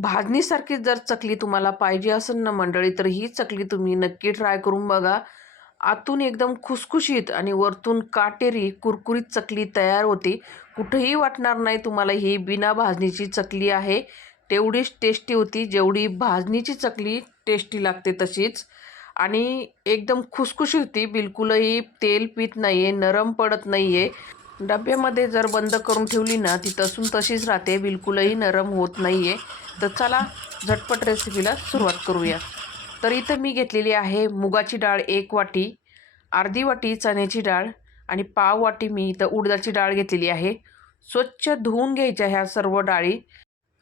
भाजणीसारखी जर चकली तुम्हाला पाहिजे असेल ना मंडळी तर ही चकली तुम्ही नक्की ट्राय करून बघा. आतून एकदम खुसखुशीत आणि वरतून काटेरी कुरकुरीत चकली तयार होते. कुठंही वाटणार नाही तुम्हाला ही बिना भाजणीची चकली आहे. तेवढीच टेस्टी होती. जेवढी भाजणीची चकली टेस्टी लागते तशीच. आणि एकदम खुसखुशी होती. बिलकुलही तेल पीत नाही आहे नरम पडत नाही आहे डब्यामध्ये जर बंद करून ठेवली ना ती तसून तशीच राहते बिलकुलही नरम होत नाही आहे तर चला झटपट रेसिपीला सुरुवात करूया. तर इथं मी घेतलेली आहे मुगाची डाळ एक वाटी अर्धी वाटी चण्याची डाळ आणि पाव वाटी मी इथं उडदाची डाळ घेतलेली आहे. स्वच्छ धुवून घ्यायच्या ह्या सर्व डाळी.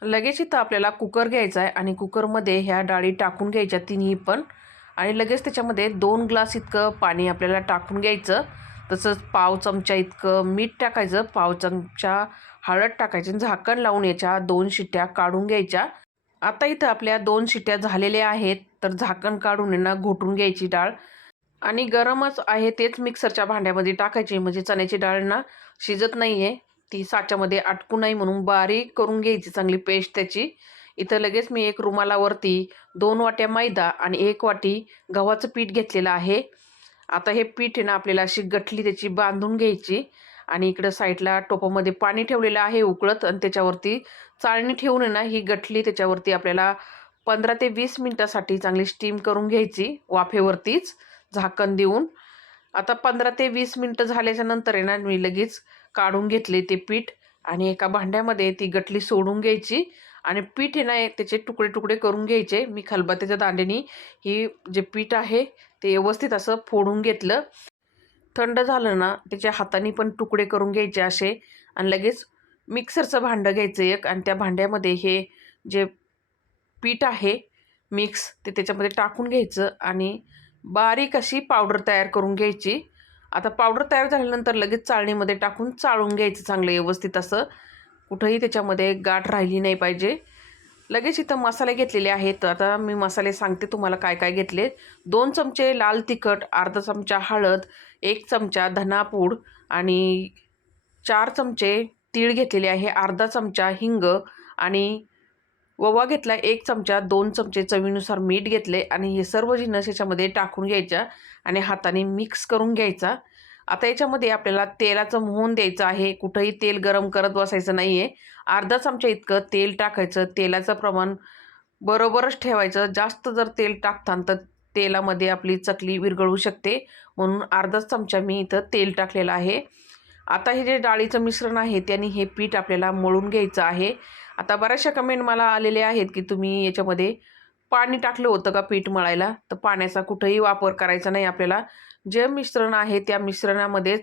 लगेच इथं आपल्याला कुकर घ्यायचा आहे आणि कुकरमध्ये ह्या डाळी टाकून घ्यायच्या तिन्ही पण. आणि लगेच त्याच्यामध्ये दोन ग्लास इतकं पाणी आपल्याला टाकून घ्यायचं. तसंच पाव चमचा इतकं मीठ टाकायचं पाव चमचा हळद टाकायची आणि झाकण लावून याच्या दोन शिट्ट्या काढून घ्यायच्या. आता इथं आपल्या दोन शिट्ट्या झालेल्या आहेत तर झाकण काढून यांना घोटून घ्यायची डाळ. आणि गरमच आहे तेच मिक्सरच्या भांड्यामध्ये टाकायची म्हणजे चण्याची डाळ ना शिजत नाही आहे ती साच्यामध्ये अटकू नाही म्हणून बारीक करून घ्यायची चांगली पेस्ट त्याची. इथं लगेच मी एक रुमालावरती दोन वाट्या मैदा आणि एक वाटी गव्हाचं पीठ घेतलेलं आहे. आता हे पीठ आहे ना आपल्याला अशी गठली त्याची बांधून घ्यायची आणि इकडं साईडला टोपामध्ये पाणी ठेवलेलं आहे उकळत आणि त्याच्यावरती चाळणी ठेवून आहे ना ही गठली त्याच्यावरती आपल्याला पंधरा ते वीस मिनटासाठी चांगली स्टीम करून घ्यायची वाफेवरतीच झाकण देऊन. आता पंधरा ते वीस मिनटं झाल्याच्यानंतर आहे ना मी लगेच काढून घेतले ते पीठ आणि एका भांड्यामध्ये ती गटली सोडून घ्यायची. आणि पीठ आहे ना त्याचे तुकडे तुकडे करून घ्यायचे. मी खलबत्याच्या दांड्यानी ही जे पीठ आहे ते व्यवस्थित असं फोडून घेतलं. थंड झालं ना त्याच्या हाताने पण तुकडे करून घ्यायचे असे. आणि लगेच मिक्सरचं भांडं घ्यायचं एक. आणि त्या भांड्यामध्ये हे जे पीठ आहे मिक्स ते त्याच्यामध्ये टाकून घ्यायचं. आणि बारीक अशी पावडर तयार करून घ्यायची. आता पावडर तयार झाल्यानंतर लगेच चाळणीमध्ये टाकून चाळून घ्यायचं चांगलं व्यवस्थित असं. कुठंही त्याच्यामध्ये गाठ राहिली नाही पाहिजे. लगेच इथं मसाले घेतलेले आहेत. आता मी मसाले सांगते तुम्हाला काय काय घेतले. दोन चमचे लाल तिखट अर्धा चमचा हळद एक चमचा धनापूड आणि चार चमचे तीळ घेतलेले आहे. अर्धा चमचा हिंग आणि ओवा घेतला एक चमचा दोन चमचे चवीनुसार मीठ घेतले आणि हे सर्व जिन्नस याच्यामध्ये टाकून घ्यायच्या आणि हाताने मिक्स करून घ्यायचा. आता याच्यामध्ये आपल्याला तेलाचं मोहन द्यायचं आहे. कुठंही तेल गरम करत बसायचं नाही आहे अर्धा चमचा इतकं तेल टाकायचं. तेलाचं प्रमाण बरोबरच ठेवायचं. जास्त जर तेल टाकतान तर तेलामध्ये आपली चकली विरघळू शकते. म्हणून अर्धाच चमचा मी इथं तेल टाकलेलं आहे. आता हे जे डाळीचं मिश्रण आहे त्याने हे पीठ आपल्याला मळून घ्यायचं आहे. आता बऱ्याचशा कमेंट मला आलेले आहेत की तुम्ही याच्यामध्ये पाणी टाकलं होतं का पीठ मळायला? तर पाण्याचा कुठंही वापर करायचा नाही आपल्याला. जे मिश्रण आहे त्या मिश्रणामध्ये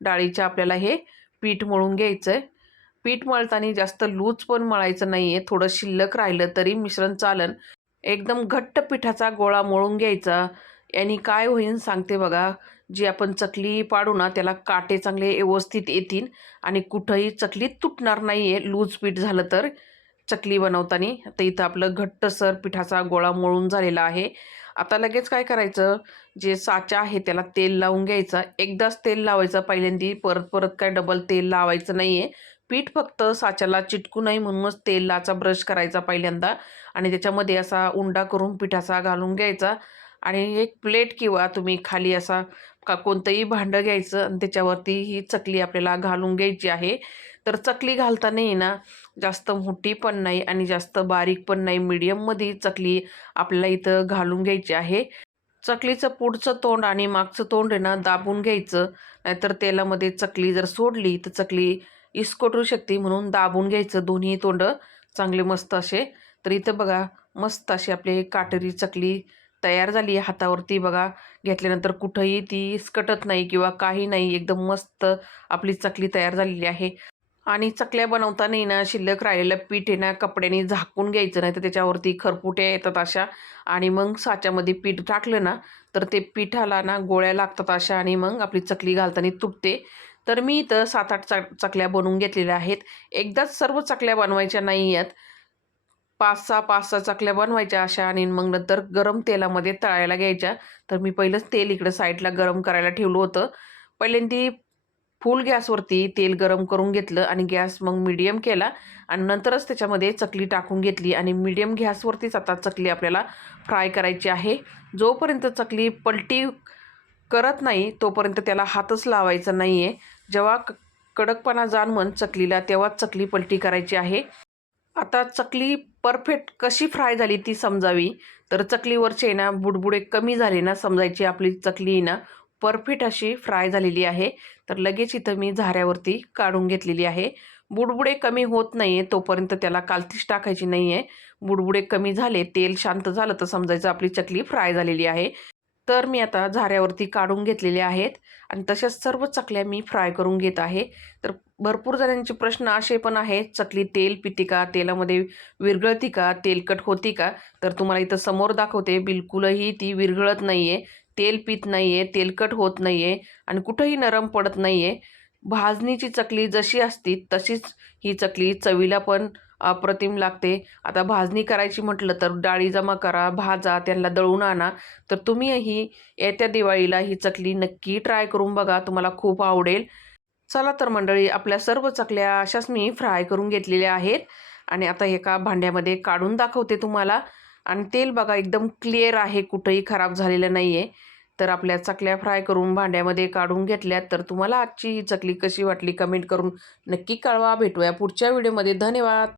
डाळीच्या आपल्याला हे पीठ मळून घ्यायचं आहे पीठ मळताना जास्त लूज पण मळायचं नाही आहे थोडं शिल्लक राहिलं तरी मिश्रण चालन. एकदम घट्ट पिठाचा गोळा मळून घ्यायचा. यांनी काय होईल सांगते बघा. जी आपण चकली पाडू ना त्याला काटे चांगले व्यवस्थित येतील आणि कुठंही चकली तुटणार नाही आहे लूज पीठ झालं तर. चकली बनवताना तर इथं आपलं घट्टसर पिठाचा गोळा मळून झालेला आहे. आता लगेच काय करायचं? जे साचा आहे त्याला तेल लावून घ्यायचं. एकदाच तेल लावायचं पहिल्यांदी. परत परत काय डबल तेल लावायचं नाही आहे पीठ फक्त साच्याला चिटकू नये म्हणूनच तेलाचा ब्रश करायचा पहिल्यांदा. आणि त्याच्यामध्ये असा उंडा करून पिठाचा घालून घ्यायचा. आणि एक प्लेट किंवा तुम्ही खाली असा का कोणतंही भांडं घ्यायचं आणि त्याच्यावरती ही चकली आपल्याला घालून घ्यायची आहे. तर चकली घालताना ना जास्त मोठी पण नाही आणि जास्त बारीक पण नाही. मीडियममध्ये चकली आपल्याला इथं घालून घ्यायची आहे. चकलीचं पुढचं तोंड आणि मागचं तोंड आहे ना दाबून घ्यायचं. नाहीतर तेलामध्ये चकली जर सोडली तर चकली इसकोटू शकते म्हणून दाबून घ्यायचं. दोन्ही तोंड चांगले मस्त असे. तर इथं बघा मस्त अशी आपली काटेरी चकली तयार झाली आहे हातावरती. बघा घेतल्यानंतर कुठंही ती स्कटत नाही किंवा काही नाही. एकदम मस्त आपली चकली तयार झालेली आहे. आणि चकल्या बनवताना ना शिल्लक राहिलेलं पीठ आहे ना कपड्याने झाकून घ्यायचं नाही तर त्याच्यावरती खरपुट्या येतात अशा. आणि मग साच्यामध्ये पीठ टाकलं ना तर ते पिठाला ना गोळ्या लागतात अशा आणि मग आपली चकली घालताना तुटते. तर मी इथं सात आठ चक चकल्या बनवून घेतलेल्या आहेत. एकदाच सर्व चकल्या बनवायच्या नाही आहेत पाच सहा पाच सहा चकल्या बनवायच्या अशा आणि मग नंतर गरम तेलामध्ये तळायला घ्यायच्या. तर मी पहिलंच तेल इकडं साईडला गरम करायला ठेवलं होतं. पहिल्यांदी फुल गॅसवरती तेल गरम करून घेतलं आणि गॅस मग मीडियम केला आणि नंतरच त्याच्यामध्ये चकली टाकून घेतली आणि मीडियम गॅसवरतीच आता चकली आपल्याला फ्राय करायची आहे. जोपर्यंत चकली पलटी करत नाही तोपर्यंत त्याला हातच लावायचा नाही आहे जेव्हा क कडकपणा जाणवण चकलीला तेव्हाच चकली पलटी करायची आहे. आता चकली परफेक्ट कशी फ्राय झाली ती समजावी. तर चकलीवरचे ना बुडबुडे कमी झाले ना समजायची आपली चकली ना. परफेक्ट अशी फ्राय झालेली आहे. तर लगेच इथं मी झाऱ्यावरती काढून घेतलेली आहे. बुडबुडे कमी होत नाही आहे तोपर्यंत त्याला कालतीच टाकायची नाही आहे बुडबुडे कमी झाले तेल शांत झालं तर समजायचं आपली चकली फ्राय झालेली आहे. तर मी आता झाऱ्यावरती काढून घेतलेले आहेत आणि तशाच सर्व चकल्या मी फ्राय करून घेत आहे. तर भरपूर जणांचे प्रश्न असे पण आहेत चकली तेल पिती का? तेलामध्ये विरघळती का? तेलकट होती का? तर तुम्हाला इथं समोर दाखवते बिलकुलही ती विरघळत नाही आहे तेल पित नाही आहे तेलकट होत नाही आहे आणि कुठंही नरम पडत नाही आहे भाजणीची चकली जशी असती तशीच ही चकली चवीला पण अप्रतिम लागते. आता भाजणी करायची म्हटलं तर डाळी जमा करा भाजा त्यांना दळून आणा. तर तुम्हीही येत्या दिवाळीला ही चकली नक्की ट्राय करून बघा तुम्हाला खूप आवडेल. चला तर मंडळी आपल्या सर्व चकल्या अशाच मी फ्राय करून घेतलेल्या आहेत. आणि आता एका भांड्यामध्ये काढून दाखवते तुम्हाला. आणि तेल बघा एकदम क्लिअर आहे कुठंही खराब झालेलं नाही आहे तर आपल्या चकल्या फ्राय करून भांड्यामध्ये काढून घेतल्यात तर तुम्हाला आजची ही चकली कशी वाटली? कमेंट करून नक्की कळवा. भेटूया पुढच्या व्हिडिओमध्ये धन्यवाद!